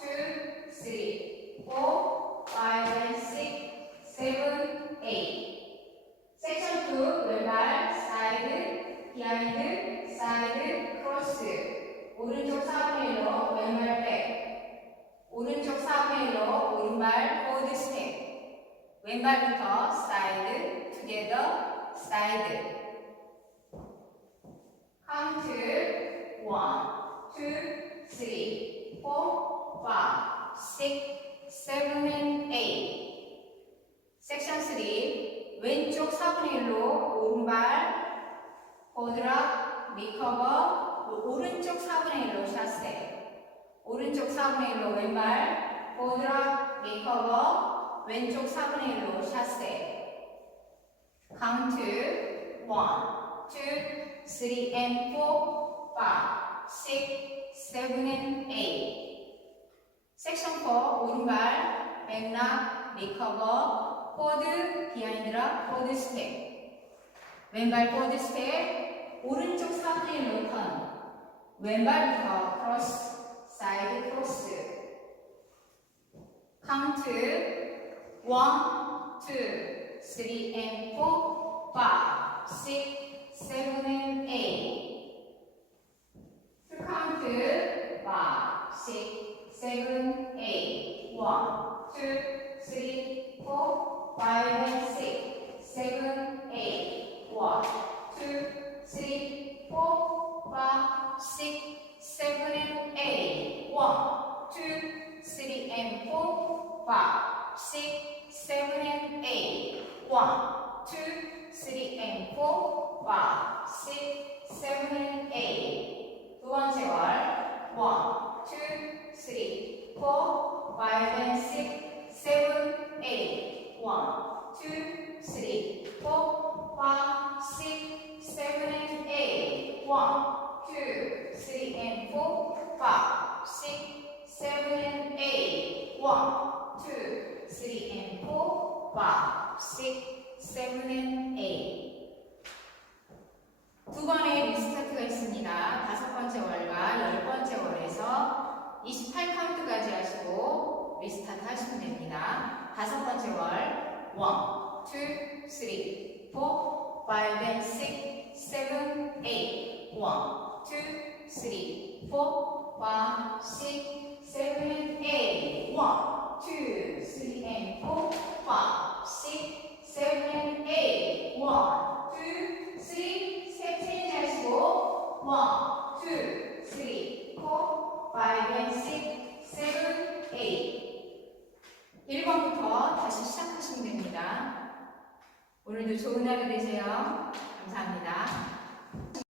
2, 3, 4, 5 and 6, 7, 8. 섹션 2 왼발 사이드, 비하인드, 사이드, 크로스. 오른쪽 4분의 1로 왼발 백. 오른쪽 4분의 1로 오른발 포워드 스텝. 왼발부터 사이드, 투게더, 사이드. 카운트 1, 2, 3, 4, 5, 6, 7, and 8. 섹션 3 왼쪽 4분의 1로 오른발 포드랍, 리커버, 오른쪽 4분의 1로 샷세. 오른쪽 4분의 1로 왼발 포드랍, 리커버, 왼쪽 4분의 1로 샷세. 카운트 1, 2, 3 and 4, 5, 6, 7 and 8. 섹션 4 오른발 백락, 리커버, 포드, 비하인드랍, 포드 스텝. 왼발 포드 스텝, 오른쪽 4분의 1로 턴. 왼발부터 크로스, 사이드 크로스. 카운트 1, 2, 3 and 4, 5, 6, 7 and 8. To count 5, 6, 7, 8. 1, 2, 3, 4, 5 and 6, 7, 8. 1, 2, 3, 4, 5, 6, 7 and 8. 1, 2, 3 and 4, 5, 6, 7 and 8. 1, 2, 3 and 4, 5, 6, 7 and 8. 두 번째 월 1, 2, 3, 4, 5 and 6, 7, 8. 1, 2, 3, 4, 5, 6, 7 and 8. 1, 2, 3 and 4, 5, 6, 7 and 8. 1, 2, 3 and 4, 5, 6, 7 and 8. 두 번의 리스타트가 있습니다. 다섯 번째 월과 10번째 월에서 28카운트까지 하시고 리스타트 하시면 됩니다. 다섯 번째 월 1, 2, 3, 4, 5 and 6, 7, 8. 1, 2, 3, 4, 5, 6, 7 and 8. 1, 2, 3 and 4, 5, 6, 7 and 8. 1, 2, 3, 셋 체인지 하시고 1, 2, 3, 4, 5 and 6, 7, 8. 1번부터 다시 시작하시면 됩니다. 오늘도 좋은 하루 되세요. 감사합니다.